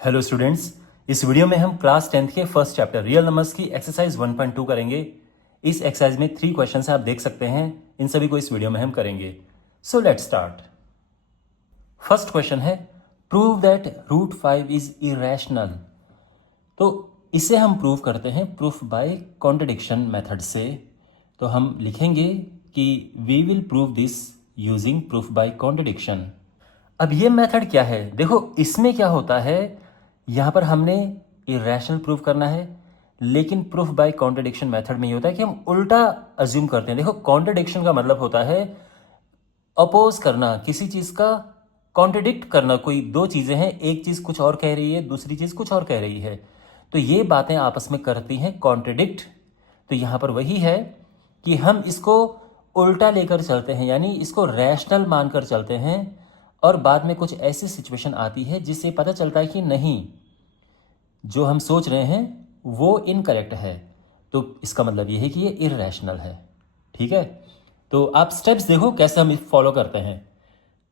Hello students, इस video में हम क्लास 10th के फर्स्ट चैप्टर रियल नंबर्स की एक्सरसाइज 1.2 करेंगे। इस एक्सरसाइज में 3 क्वेश्चन आप देख सकते हैं। इन सभी को इस वीडियो में हम करेंगे। So let's start. First question है, prove that root 5 is irrational. तो इसे हम प्रूव करते हैं प्रूफ बाय कॉन्ट्रडिक्शन मेथड से। तो हम लिखेंगे कि we will prove this using proof by contradiction. अब ये मेथड क्या है, देखो इसमें क्या होता है, यहाँ पर हमने इरेशनल प्रूफ करना है, लेकिन प्रूफ बाय कॉन्ट्रडिक्शन मेथड में ये होता है कि हम उल्टा अज्यूम करते हैं। देखो कॉन्ट्रडिक्शन का मतलब होता है अपोज करना, किसी चीज का कॉन्ट्रडिक्ट करना। कोई दो चीजें हैं, एक चीज कुछ और कह रही है, दूसरी चीज कुछ और कह रही है, तो ये बातें आपस में करती हैं कॉन्ट्रडिक्ट। तो यहां पर वही है कि हम इसको उल्टा लेकर चलते हैं, यानी इसको रैशनल मानकर चलते हैं, और बाद में कुछ ऐसी सिचुएशन आती है जिससे पता चलता है कि नहीं, जो हम सोच रहे हैं वो इनकरेक्ट है। तो इसका मतलब ये है कि ये इररेशनल है। ठीक है, तो आप स्टेप्स देखो कैसे हम फॉलो करते हैं।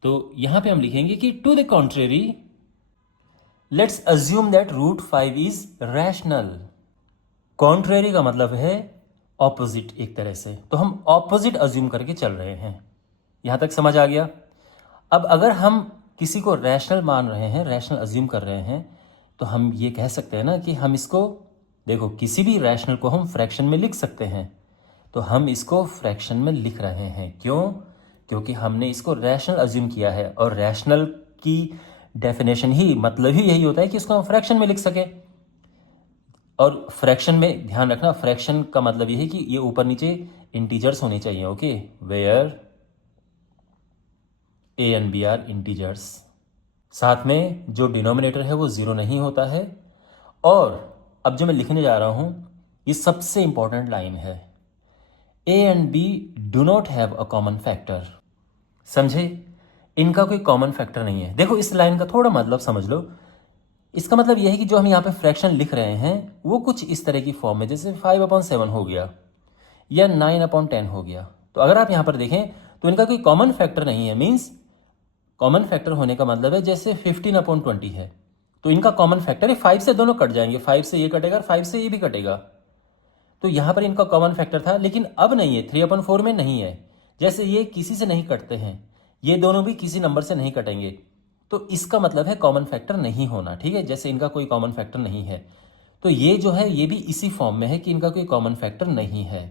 तो यहां पे हम लिखेंगे कि to the contrary let's assume that root 5 is rational. Contrary का मतलब है ऑपोजिट एक तरह से, तो हम ऑपोजिट अज्यूम करके चल रहे हैं। यहां तक समझ आ गया। अब अगर हम किसी को रैशनल मान रहे हैं, रैशनल अज्यूम कर रहे हैं, तो हम ये कह सकते हैं ना कि हम इसको, देखो किसी भी रैशनल को हम फ्रैक्शन में लिख सकते हैं, तो हम इसको फ्रैक्शन में लिख रहे हैं। क्यों? क्योंकि हमने इसको रैशनल अज्यूम किया है, और रैशनल की डेफिनेशन ही, मतलब ही यही होता है कि इसको हम फ्रैक्शन में लिख सके। और फ्रैक्शन में ध्यान रखना, फ्रैक्शन का मतलब ये है कि ये ऊपर नीचे इंटीजर्स होने चाहिए। Okay, where A and B are integers. साथ में जो डिनोमिनेटर है वो जीरो नहीं होता है। और अब जो मैं लिखने जा रहा हूं, ये सबसे इंपॉर्टेंट लाइन है, a and b do not have a common factor. समझे? इनका कोई कॉमन फैक्टर नहीं है। देखो इस लाइन का थोड़ा मतलब समझ लो। इसका मतलब यह है कि जो हम यहाँ पे फ्रैक्शन लिख रहे हैं वो कुछ इस तरह की फॉर्म में, जैसे 5/7 हो गया या 9/10 हो गया। तो अगर आप यहाँ पर देखें तो इनका कोई कॉमन फैक्टर नहीं है। मीन्स कॉमन फैक्टर होने का मतलब है जैसे 15/20 है, तो इनका कॉमन फैक्टर है 5 से दोनों कट जाएंगे, 5 से ये कटेगा और 5 से ये भी कटेगा। तो यहां पर इनका कॉमन फैक्टर था, लेकिन अब नहीं है, 3/4 में नहीं है। जैसे ये किसी से नहीं कटते हैं, ये दोनों भी किसी नंबर से नहीं कटेंगे, तो इसका मतलब है कॉमन फैक्टर नहीं होना। ठीक है, जैसे इनका कोई कॉमन फैक्टर नहीं है, तो ये जो है ये भी इसी फॉर्म में है कि इनका कोई कॉमन फैक्टर नहीं है।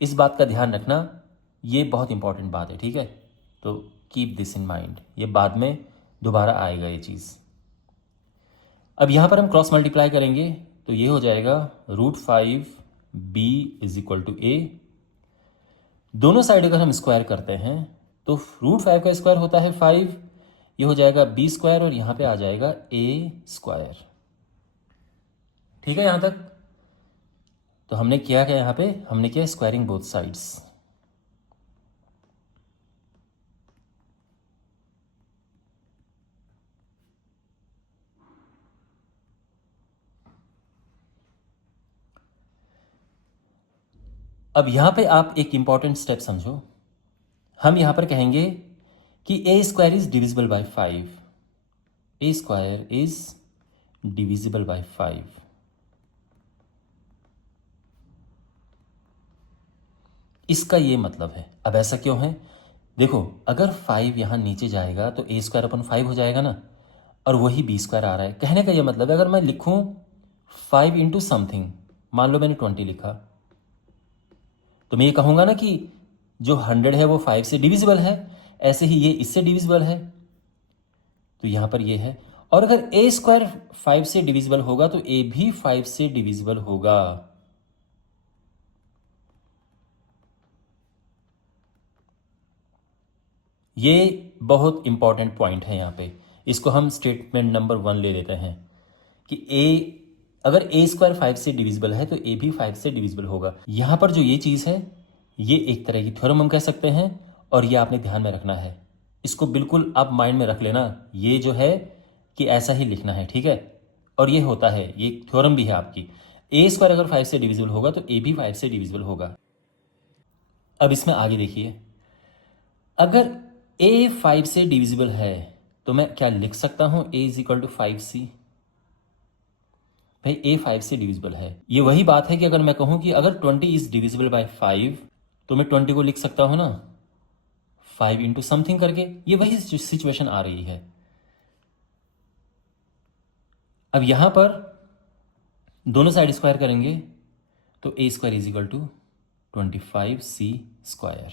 इस बात का ध्यान रखना, ये बहुत इंपॉर्टेंट बात है। ठीक है, तो कीप दिस इन माइंड, ये बाद में दोबारा आएगा ये चीज़। अब यहां पर हम क्रॉस मल्टीप्लाई करेंगे, तो ये हो जाएगा √5b = a। दोनों साइड अगर हम स्क्वायर करते हैं तो √5 का स्क्वायर होता है 5, ये हो जाएगा b², और यहां पे आ जाएगा a²। ठीक है यहां तक? तो हमने किया क्या, यहां पे हमने किया स्क्वायरिंग बोथ साइड्स। अब यहां पे आप एक इंपॉर्टेंट स्टेप समझो। हम यहां पर कहेंगे कि a² is divisible by 5, a² is divisible by 5। इसका ये मतलब है। अब ऐसा क्यों है? देखो अगर 5 यहां नीचे जाएगा तो a²/5 हो जाएगा ना, और वही b² आ रहा है। कहने का ये मतलब है, अगर मैं लिखूं 5 इंटू समथिंग, मान लो मैंने 20 लिखा, तो मैं ये कहूंगा ना कि जो 100 है वो 5 से डिविजिबल है, ऐसे ही ये इससे डिविजिबल है। तो यहां पर ये है, और अगर a² 5 से डिविजिबल होगा तो a भी 5 से डिविजिबल होगा। ये बहुत इंपॉर्टेंट पॉइंट है यहाँ पे। इसको हम स्टेटमेंट नंबर 1 ले लेते हैं कि अगर a² 5 से डिविजिबल है तो a भी 5 से डिविजिबल होगा। यहां पर जो ये चीज़ है, ये एक तरह की थ्योरम हम कह सकते हैं, और ये आपने ध्यान में रखना है। इसको बिल्कुल आप माइंड में रख लेना, ये जो है कि ऐसा ही लिखना है। ठीक है, और ये होता है, ये थ्योरम भी है आपकी, a² अगर 5 से डिविजिबल होगा तो a भी 5 से डिविजिबल होगा। अब इसमें आगे देखिए, अगर a 5 से डिविजिबल है तो मैं क्या लिख सकता हूं, a = 5c। भाई ए 5 से डिविजिबल है। ये वही बात है कि अगर मैं कहूं कि अगर 20 इज डिविजिबल बाय 5 तो मैं 20 को लिख सकता हूं ना 5 इंटू समथिंग करके। ये वही सिचुएशन आ रही है। अब यहां पर दोनों साइड स्क्वायर करेंगे तो A square is equal to 25c²।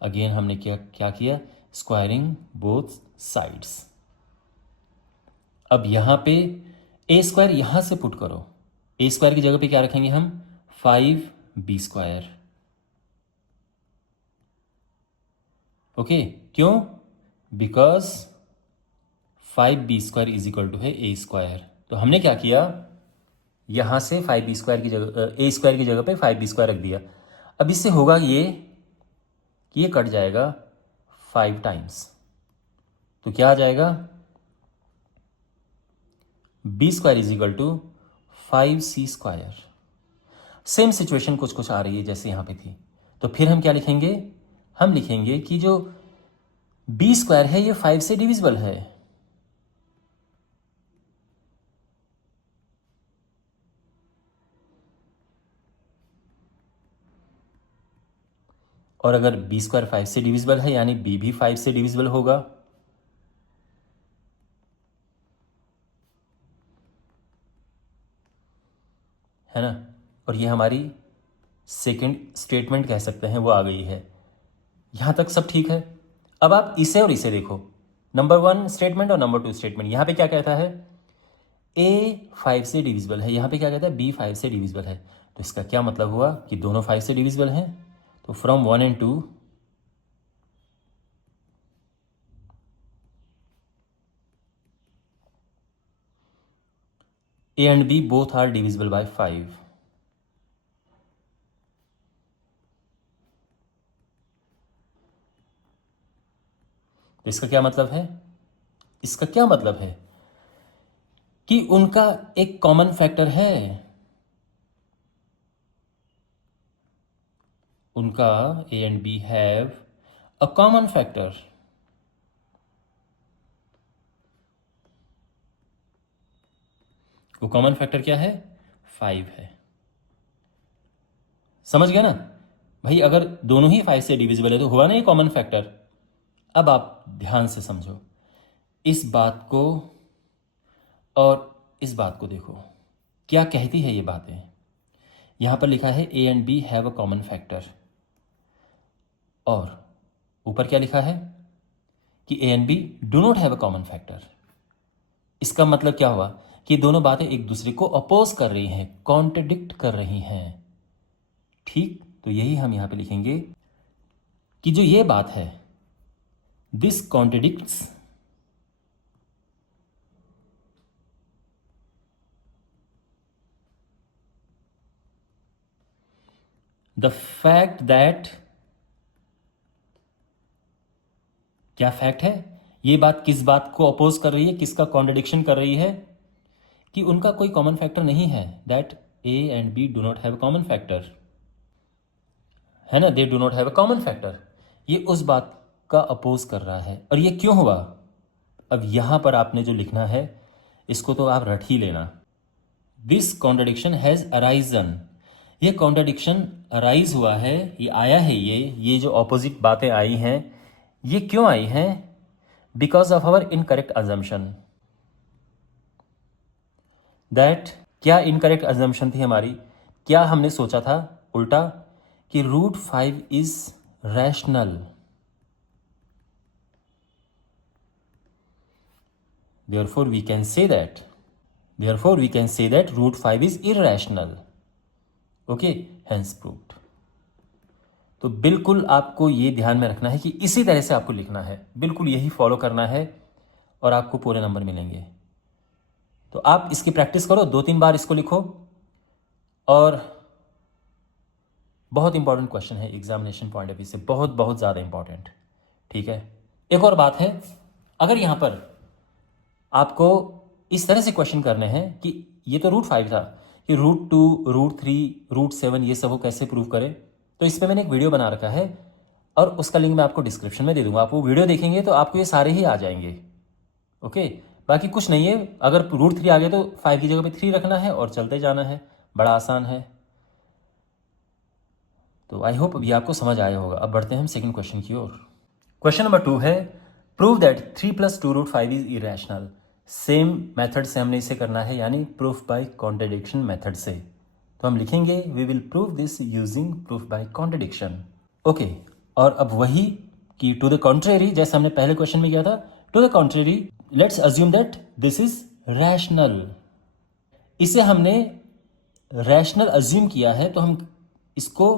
Again हमने क्या किया, स्क्वायरिंग बोथ साइड्स। अब यहां पे ए स्क्वायर यहां से पुट करो, ए स्क्वायर की जगह पे क्या रखेंगे हम 5b²। ओके, क्यों? Because 5b² is equal to है a²। तो हमने क्या किया, यहां से 5b² की जगह a² की जगह पे 5b² रख दिया। अब इससे होगा ये कि ये कट जाएगा 5 टाइम्स, तो क्या आ जाएगा b² is equal to 5c²। Same situation कुछ कुछ आ रही है जैसे यहां पे थी। तो फिर हम क्या लिखेंगे, हम लिखेंगे कि जो b² है ये 5 से डिविजिबल है। और अगर b² 5 से डिविजिबल है यानी b भी 5 से डिविजिबल होगा। है ना। और ये हमारी सेकंड स्टेटमेंट कह सकते हैं वो आ गई है। यहां तक सब ठीक है। अब आप इसे और इसे देखो, नंबर 1 स्टेटमेंट और नंबर 2 स्टेटमेंट। यहां पे क्या कहता है, a 5 से डिविजिबल है, यहां पे क्या कहता है b 5 से डिविजिबल है। तो इसका क्या मतलब हुआ कि दोनों 5 से डिविजिबल हैं। तो from 1 and 2 a and b both are divisible by 5। तो इसका क्या मतलब है, इसका क्या मतलब है कि उनका एक कॉमन फैक्टर है। उनका a and b have a common factor. वो कॉमन फैक्टर क्या है, 5 है। समझ गया ना भाई, अगर दोनों ही 5 से डिविजिबल है तो हुआ ना ये कॉमन फैक्टर। अब आप ध्यान से समझो इस बात को और इस बात को, देखो क्या कहती है ये बातें। यहां पर लिखा है a and b have a common factor, और ऊपर क्या लिखा है कि a and b do not have a common factor. इसका मतलब क्या हुआ कि दोनों बातें एक दूसरे को अपोज कर रही हैं, कॉन्ट्रडिक्ट कर रही हैं। ठीक, तो यही हम यहां पे लिखेंगे कि जो ये बात है, this contradicts the fact that, क्या फैक्ट है, ये बात किस बात को अपोज कर रही है, किसका कॉन्ट्रडिक्शन कर रही है, कि उनका कोई कॉमन फैक्टर नहीं है। That a and b do not have common factor, है ना, they do not have common factor. ये उस बात का अपोज कर रहा है। और ये क्यों हुआ, अब यहां पर आपने जो लिखना है इसको तो आप रट ही लेना। दिस कॉन्ट्रडिक्शन हैज अराइजन, ये कॉन्ट्रडिक्शन अराइज हुआ है, ये आया है, ये जो ऑपोजिट बातें आई हैं ये क्यों आई हैं, because of our incorrect assumption. That, क्या इनकरेक्ट अजम्पशन थी हमारी, क्या हमने सोचा था उल्टा कि √5 is rational. Therefore we can say that √5 is irrational. Okay, hence proved. तो बिल्कुल आपको ये ध्यान में रखना है कि इसी तरह से आपको लिखना है, बिल्कुल यही फॉलो करना है और आपको पूरे नंबर मिलेंगे। तो आप इसकी प्रैक्टिस करो, 2-3 बार इसको लिखो। और बहुत इंपॉर्टेंट क्वेश्चन है एग्जामिनेशन पॉइंट ऑफ व्यू से, बहुत बहुत ज़्यादा इंपॉर्टेंट। ठीक है, एक और बात है, अगर यहां पर आपको इस तरह से क्वेश्चन करने हैं कि ये तो √5 था, कि √2, √3, √7 ये सब वो कैसे प्रूव करें, तो इस पर मैंने एक वीडियो बना रखा है और उसका लिंक मैं आपको डिस्क्रिप्शन में दे दूंगा। आप वो वीडियो देखेंगे तो आपको ये सारे ही आ जाएंगे। ओके, बाकी कुछ नहीं है, अगर रूट 3 आ गया तो 5 की जगह पे 3 रखना है और चलते जाना है, बड़ा आसान है। तो आई होप अभी आपको समझ आया होगा। अब बढ़ते हैं हम सेकंड क्वेश्चन की ओर। क्वेश्चन नंबर 2 है, prove that 3 + 2√5 is irrational. Same method से हमने इसे करना है, यानी प्रूफ बाय कॉन्ट्रडिक्शन मेथड से। तो हम लिखेंगे we will prove this using proof by contradiction. Okay, और अब वही कि टू द कॉन्ट्रेरी, जैसे हमने पहले क्वेश्चन में किया था, to the contrary let's assume that this is rational. इसे हमने रैशनल अज्यूम किया है तो हम इसको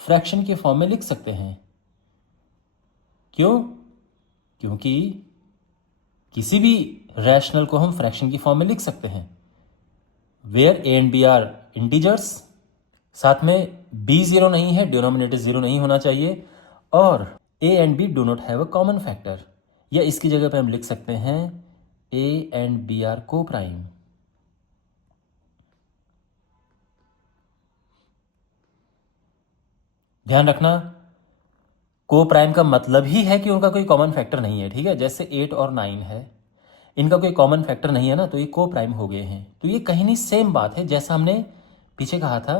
फ्रैक्शन के फॉर्म में लिख सकते हैं। क्यों? क्योंकि किसी भी रैशनल को हम फ्रैक्शन की फॉर्म में लिख सकते हैं where A and B are integers, साथ में बी जीरो नहीं है, डिनोमिनेटर जीरो नहीं होना चाहिए, और ए and b do not have a common factor. या इसकी जगह पे हम लिख सकते हैं a and B are coprime. ध्यान रखना, को प्राइम का मतलब ही है कि उनका कोई कॉमन फैक्टर नहीं है, ठीक है। जैसे 8 और 9 है, इनका कोई कॉमन फैक्टर नहीं है ना, तो ये को प्राइम हो गए हैं। तो ये कहीं नहीं सेम बात है, जैसा हमने पीछे कहा था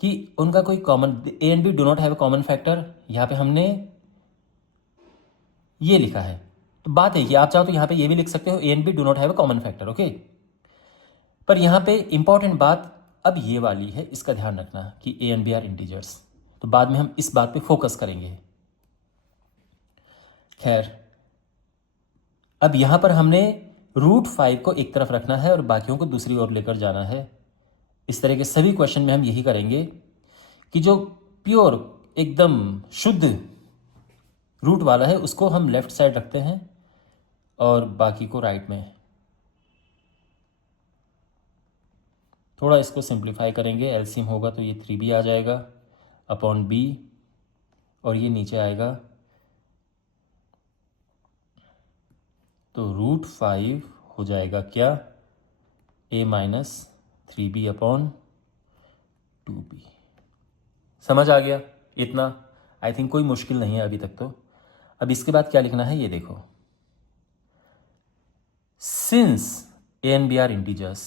कि उनका कोई common, a and b do not have a common factor, यहाँ पे हमने ये लिखा है। तो बात है कि आप चाहो तो यहाँ पे ये भी लिख सकते हो a and b do not have a common factor, okay. पर यहाँ पे इंपॉर्टेंट बात अब ये वाली है, इसका ध्यान रखना कि a and B are integers. तो बाद में हम इस बात पे फोकस करेंगे। खैर, अब यहां पर हमने √5 को एक तरफ रखना है और बाकियों को दूसरी ओर लेकर जाना है। इस तरह के सभी क्वेश्चन में हम यही करेंगे कि जो प्योर एकदम शुद्ध रूट वाला है उसको हम लेफ्ट साइड रखते हैं और बाकी को राइट में। थोड़ा इसको सिंप्लीफाई करेंगे, एलसीएम होगा तो ये 3b आ जाएगा अपॉन b, और ये नीचे आएगा तो √5 हो जाएगा क्या, a - 3b अपॉन 2b। समझ आ गया इतना? आई थिंक कोई मुश्किल नहीं है अभी तक तो। अब इसके बाद क्या लिखना है ये देखो, since a and b are integers,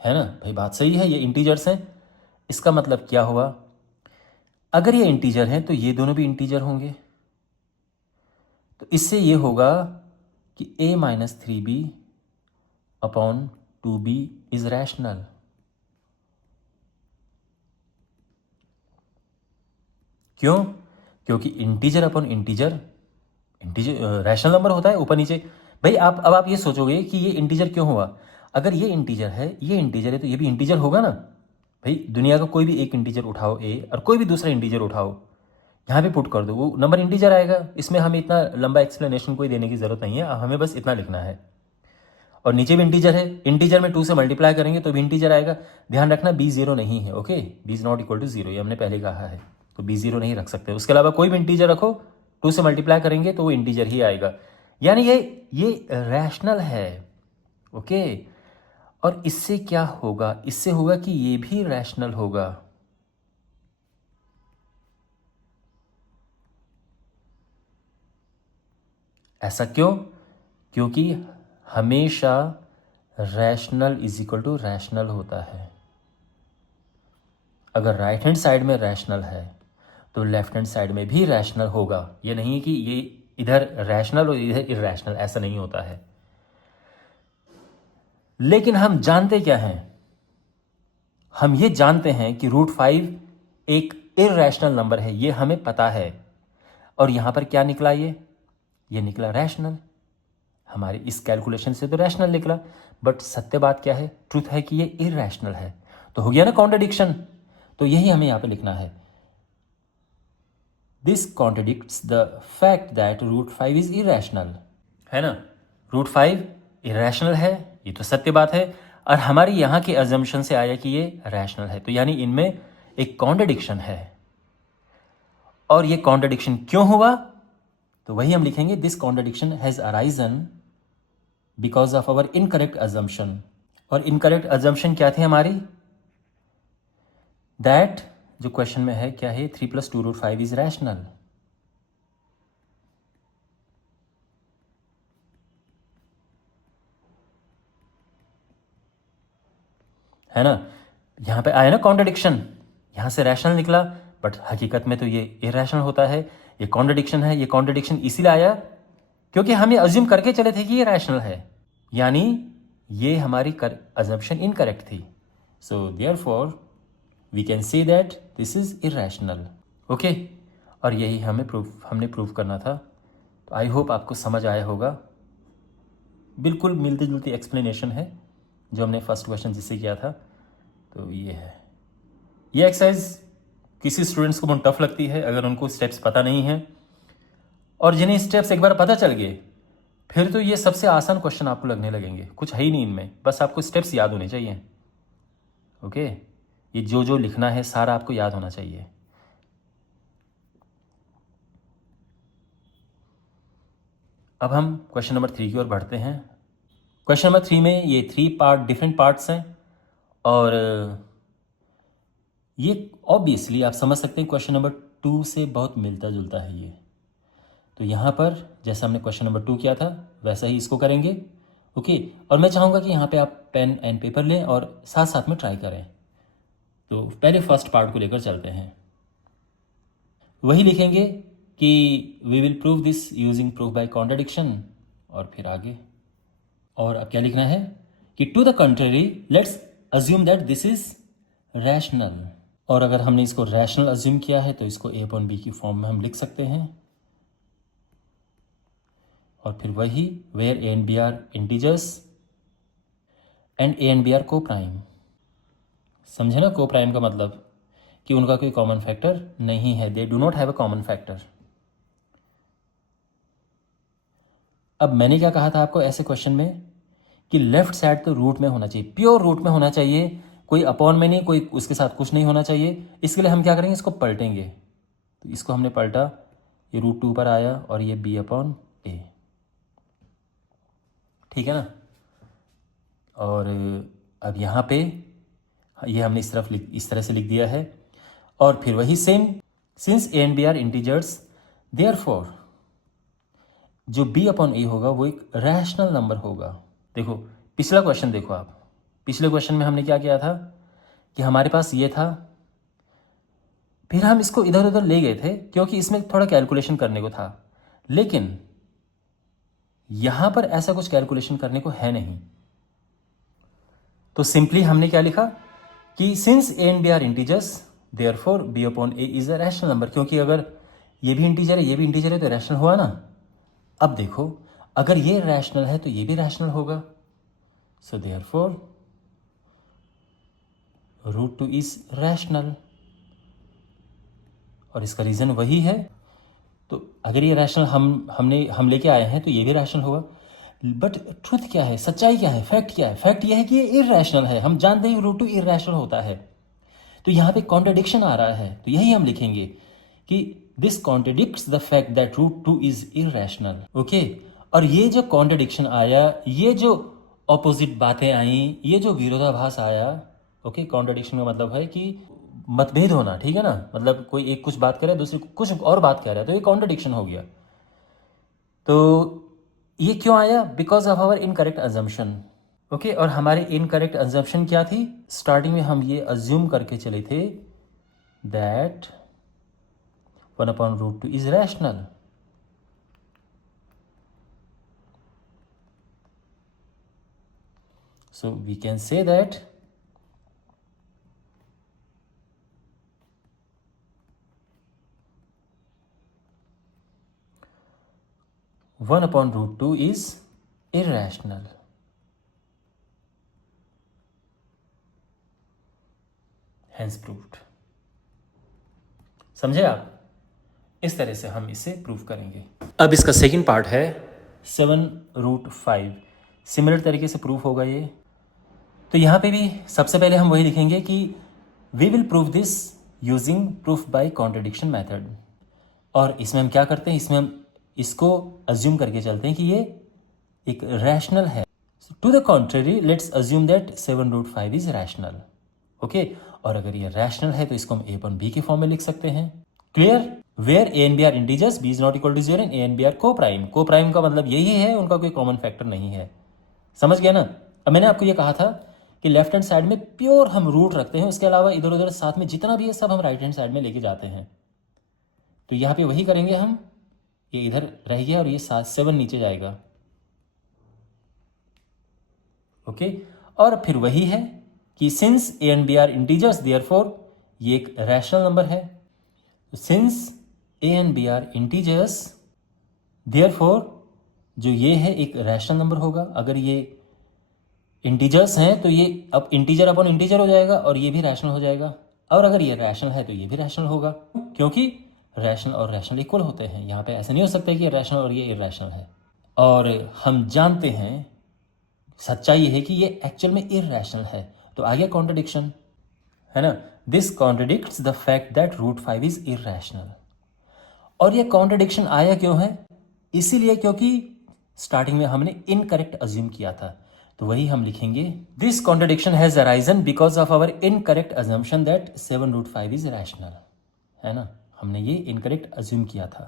है ना भाई, बात सही है, ये इंटीजर्स हैं। इसका मतलब क्या हुआ, अगर ये इंटीजर हैं तो ये दोनों भी इंटीजर होंगे। तो इससे ये होगा कि a - 3b upon 2b is rational. क्यों? क्योंकि integer upon integer, integer rational number होता है, ऊपर नीचे। भाई अब आप ये सोचोगे कि ये इंटीजर क्यों हुआ, अगर ये इंटीजर है, ये इंटीजर है, तो ये भी इंटीजर होगा ना। भाई दुनिया का कोई भी एक इंटीजर उठाओ a, और कोई भी दूसरा इंटीजर उठाओ, यहाँ पे पुट कर दो, वो नंबर इंटीजर आएगा। इसमें हमें इतना लंबा एक्सप्लेनेशन कोई देने की जरूरत नहीं है, हमें बस इतना लिखना है। और नीचे भी इंटीजर है, इंटीजर में 2 से मल्टीप्लाई करेंगे तो भी इंटीजर आएगा। ध्यान रखना b जीरो नहीं है, okay, b is not equal to zero, ये हमने पहले कहा है, तो b जीरो नहीं रख सकते। उसके अलावा कोई भी इंटीजर रखो, 2 से मल्टीप्लाई करेंगे तो वो इंटीजर ही आएगा, यानी ये रैशनल है, ओके। और इससे क्या होगा, इससे होगा कि ये भी रैशनल होगा। ऐसा क्यों? क्योंकि हमेशा rational is equal to rational होता है। अगर राइट हैंड साइड में रैशनल है तो लेफ्ट हैंड साइड में भी रैशनल होगा। ये नहीं कि ये इधर रैशनल और इधर इरैशनल, ऐसा नहीं होता है। लेकिन हम जानते क्या हैं, हम ये जानते हैं कि √5 एक इरैशनल नंबर है, ये हमें पता है। और यहां पर क्या निकला, ये निकला रैशनल। हमारी इस कैलकुलेशन से तो रैशनल निकला, बट सत्य बात क्या है, ट्रूथ है कि ये इरैशनल है। तो हो गया ना कॉन्ट्रडिक्शन। तो यही हमें यहां पे लिखना है, this contradicts the fact that √5 is irrational, है ना। √5 इरैशनल है, ये तो सत्य बात है, और हमारी यहां के अजम्पशन से आया कि ये रैशनल है, तो यानी इनमें एक कॉन्ट्रडिक्शन है। और ये कॉन्ट्रडिक्शन क्यों हुआ, तो वही हम लिखेंगे, this contradiction has arisen because of our incorrect assumption. और इनकरेक्ट अजम्पशन क्या थे हमारी, दैट जो क्वेश्चन में है क्या है, 3 + 2√5 इज रैशनल। है ना, यहाँ पे आया ना कॉन्ट्रडिक्शन, यहाँ से रैशनल निकला बट हकीकत में तो ये इरैशनल होता है, ये कॉन्ट्रडिक्शन है। ये कॉन्ट्रडिक्शन इसीलिए आया क्योंकि हम ये अज्यूम करके चले थे कि ये रैशनल है, यानी ये हमारी अजम्पशन इनकरेक्ट थी। So therefore we can say that this is irrational. Okay, और यही हमने प्रूव करना था। तो आई होप आपको समझ आया होगा। बिल्कुल मिलती जुलती एक्सप्लेनेशन है जो हमने फर्स्ट क्वेश्चन जिससे किया था। तो ये है, ये एक्सरसाइज किसी स्टूडेंट्स को बहुत टफ लगती है अगर उनको स्टेप्स पता नहीं है, और जिन्हें स्टेप्स एक बार पता चल गए फिर तो ये सबसे आसान क्वेश्चन आपको लगने लगेंगे। कुछ है ही नहीं इनमें, बस आपको स्टेप्स याद होने चाहिए। ओके, ये जो जो लिखना है सारा आपको याद होना चाहिए। अब हम क्वेश्चन नंबर 3 की ओर बढ़ते हैं। क्वेश्चन नंबर 3 में ये 3 डिफरेंट पार्ट्स हैं, और ये ऑब्वियसली आप समझ सकते हैं क्वेश्चन नंबर 2 से बहुत मिलता जुलता है ये। तो यहाँ पर जैसा हमने क्वेश्चन नंबर 2 किया था वैसा ही इसको करेंगे। ओके, और मैं चाहूँगा कि यहाँ पे आप पेन एंड पेपर लें और साथ साथ में ट्राई करें। तो पहले फर्स्ट पार्ट को लेकर चलते हैं। वही लिखेंगे कि we will prove this using proof by contradiction, और फिर आगे। और अब क्या लिखना है कि to the contrary let's assume that this is rational. और अगर हमने इसको रैशनल अज्यूम किया है तो इसको a/b की फॉर्म में हम लिख सकते हैं। और फिर वही where a and b are integers and a and b are coprime. समझे ना, को प्राइम का मतलब कि उनका कोई कॉमन फैक्टर नहीं है, they do not have a common factor. अब मैंने क्या कहा था आपको ऐसे क्वेश्चन में कि लेफ्ट साइड तो रूट में होना चाहिए, प्योर रूट में होना चाहिए, कोई अपॉन में नहीं, कोई उसके साथ कुछ नहीं होना चाहिए। इसके लिए हम क्या करेंगे, इसको पलटेंगे। तो इसको हमने पलटा, ये √2 पर आया और ये b/a, ठीक है ना। और अब यहाँ पे ये हमने इस तरह से लिख दिया है। और फिर वही same, since a and b are integers therefore जो b/a होगा वो एक रैशनल नंबर होगा। देखो पिछला क्वेश्चन देखो आप, पिछले क्वेश्चन में हमने क्या किया था कि हमारे पास ये था, फिर हम इसको इधर उधर ले गए थे क्योंकि इसमें थोड़ा कैलकुलेशन करने को था, लेकिन यहां पर ऐसा कुछ कैलकुलेशन करने को है नहीं। तो सिंपली हमने क्या लिखा कि since a and b are integers therefore b/a is a rational number, क्योंकि अगर ये भी इंटीजर है ये भी इंटीजर है तो रैशनल हुआ ना। अब देखो अगर ये रैशनल है तो ये भी रैशनल होगा। सो देयरफॉर √2 इज रैशनल, और इसका रीजन वही है। तो अगर ये रैशनल हम लेके आए हैं तो ये भी रैशनल होगा। बट ट्रुथ क्या है, सच्चाई क्या है, फैक्ट क्या है? फैक्ट ये है कि ये इरैशनल है। हम जानते हैं √2 इरैशनल होता है, तो यहाँ पे कॉन्ट्रडिक्शन आ रहा है, तो यही हम लिखेंगे कि this contradicts the fact that √2 is irrational. Okay, और ये जो कॉन्ट्रडिक्शन आया, ये जो ऑपोजिट बातें आई, ये जो विरोधाभास आया, ओके, कॉन्ट्रडिक्शन का मतलब है कि मतभेद होना, ठीक है ना, मतलब कोई एक कुछ बात कर रहा है दूसरी कुछ और बात कर रहा है, तो ये कॉन्ट्रडिक्शन हो गया। तो ये क्यों आया? Because of our incorrect assumption. Okay, और हमारी इनकरेक्ट अजम्पशन क्या थी? स्टार्टिंग में हम ये अज्यूम करके चले थे that 1/√2 is rational. So we can say that (1/√2 is irrational. Hence proved. समझे आप? इस तरह से हम इसे प्रूव करेंगे। अब इसका सेकंड पार्ट है 7√5। सिमिलर तरीके से प्रूफ होगा ये। तो यहाँ पे भी सबसे पहले हम वही लिखेंगे कि we will prove this using proof by contradiction method. और इसमें हम क्या करते हैं, इसमें हम इसको अज्यूम करके चलते हैं कि ये एक रैशनल है। To the contrary let's assume that 7√5 is rational. Okay, और अगर ये रैशनल है तो इसको हम ए अपॉन बी के फॉर्म में लिख सकते हैं। Clear? Where A and B are integers, B is not equal to 0 and A and B are coprime. Coprime का मतलब यही है, उनका कोई कॉमन फैक्टर नहीं है। समझ गया ना? अब मैंने आपको ये कहा था कि लेफ्ट हैंड साइड में प्योर हम रूट रखते हैं, उसके अलावा इधर उधर साथ में जितना भी है सब हम राइट हैंड साइड में लेके जाते हैं। तो यहाँ पे वही करेंगे हम, ये इधर रह गया और ये 7 नीचे जाएगा। ओके, और फिर वही है कि since A and B are integers therefore ये एक रैशनल नंबर है। Since A and B are integers therefore जो ये है एक रैशनल नंबर होगा। अगर ये इंटीजर्स हैं तो ये अब इंटीजर अपॉन इंटीजर हो जाएगा और ये भी रैशनल हो जाएगा। और अगर ये रैशनल है तो ये भी रैशनल होगा, क्योंकि रैशनल और रैशनल इक्वल होते हैं। यहाँ पे ऐसा नहीं हो सकता कि ये रैशनल और ये इररैशनल है। और हम जानते हैं, सच्चाई ये है कि ये एक्चुअल में इररैशनल है। तो आ गया कॉन्ट्रडिक्शन, है ना? This contradicts the fact that √5 is irrational. और ये कॉन्ट्रडिक्शन आया क्यों है? इसीलिए क्योंकि स्टार्टिंग में हमने इनकरेक्ट अज्यूम किया था। तो वही हम लिखेंगे, this contradiction has arisen because of our incorrect assumption that 7√5 is rational. है ना? हमने ये इनकरेक्ट अज्यूम किया था।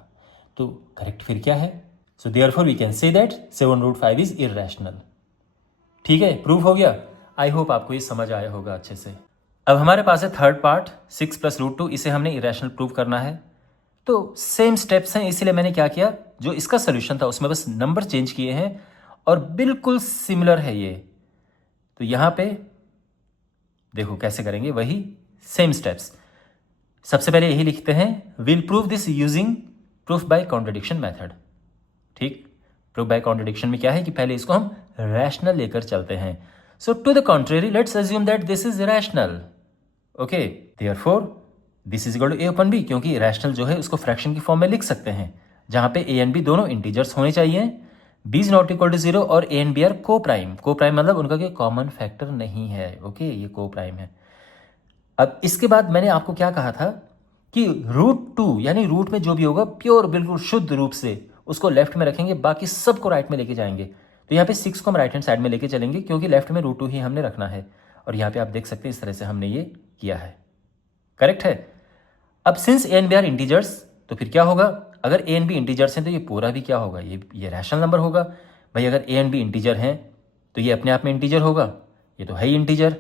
तो करेक्ट फिर क्या है? So therefore we can say that 7√5 is irrational. ठीक है, प्रूफ हो गया। आई होप आपको ये समझ आया होगा अच्छे से। अब हमारे पास है थर्ड पार्ट 6 + √2। इसे हमने इरैशनल प्रूव करना है। तो सेम स्टेप्स हैं, इसीलिए मैंने क्या किया, जो इसका सोल्यूशन था उसमें बस नंबर चेंज किए हैं और बिल्कुल सिमिलर है ये। तो यहां पे देखो कैसे करेंगे, वही सेम स्टेप्स। सबसे पहले यही लिखते हैं, will prove this using proof by contradiction method. ठीक, प्रूफ बाय कॉन्ट्रडिक्शन में क्या है कि पहले इसको हम रैशनल लेकर चलते हैं। So to the contrary let's assume that this is rational. Okay, therefore this is equal to A upon B, क्योंकि रैशनल जो है उसको फ्रैक्शन की फॉर्म में लिख सकते हैं, जहां पे ए एंड बी दोनों इंटीजर्स होने चाहिए, B is not equal to 0 और ए and B are coprime. Coprime मतलब उनका कोई कॉमन फैक्टर नहीं है। ओके, ये को प्राइम है। अब इसके बाद मैंने आपको क्या कहा था कि √2 यानी रूट में जो भी होगा प्योर बिल्कुल शुद्ध रूप से उसको लेफ्ट में रखेंगे, बाकी सबको राइट में लेके जाएंगे। तो यहाँ पे 6 को हम राइट हैंड साइड में लेके चलेंगे, क्योंकि लेफ्ट में √2 ही हमने रखना है। और यहाँ पे आप देख सकते हैं इस तरह से हमने ये किया है। करेक्ट है? अब since A and B are integers, तो फिर क्या होगा, अगर ए एंड बी इंटीजर्स हैं तो ये पूरा भी क्या होगा, ये रैशनल नंबर होगा। भाई अगर ए एंड बी इंटीजर हैं तो ये अपने आप में इंटीजर होगा, ये तो है ही integer.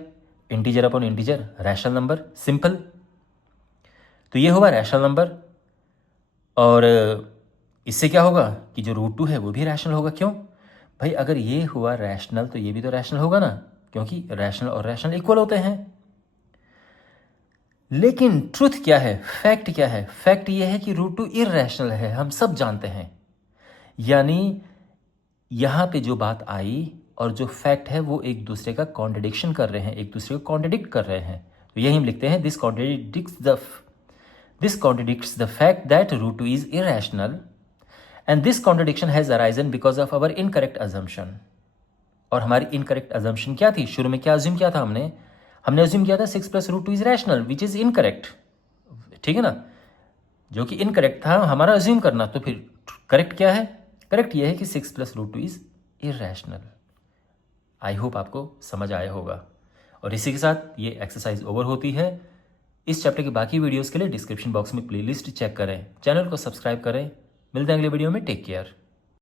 Integer upon integer rational number, simple. तो ये होगा रैशनल नंबर। और इससे क्या होगा कि जो √2 है वो भी रैशनल होगा। क्यों भाई? अगर ये हुआ रैशनल तो ये भी तो रैशनल होगा ना, क्योंकि रैशनल और रैशनल इक्वल होते हैं। लेकिन ट्रुथ क्या है, फैक्ट क्या है? फैक्ट ये है कि √2 इररैशनल है, हम सब जानते हैं। यानी यहां पे जो बात आई और जो फैक्ट है वो एक दूसरे का कॉन्ट्रडिक्शन कर रहे हैं, एक दूसरे को कॉन्ट्रडिक्ट कर रहे हैं। तो यही हम लिखते हैं, this contradicts the fact that √2 is irrational and this contradiction has arisen because of our incorrect assumption. और हमारी इनकरेक्ट अजम्पशन क्या थी? शुरू में क्या अज्यूम किया था हमने अज्यूम किया था 6 + √2 is rational, which is incorrect. ठीक है ना? जो कि इनकरेक्ट था हमारा अज्यूम करना। तो फिर करेक्ट क्या है? करेक्ट ये है कि 6 + √2 इज इररैशनल। आई होप आपको समझ आया होगा। और इसी के साथ ये एक्सरसाइज ओवर होती है। इस चैप्टर की बाकी वीडियोस के लिए डिस्क्रिप्शन बॉक्स में प्लेलिस्ट चेक करें, चैनल को सब्सक्राइब करें। मिलते हैं अगले वीडियो में। Take care.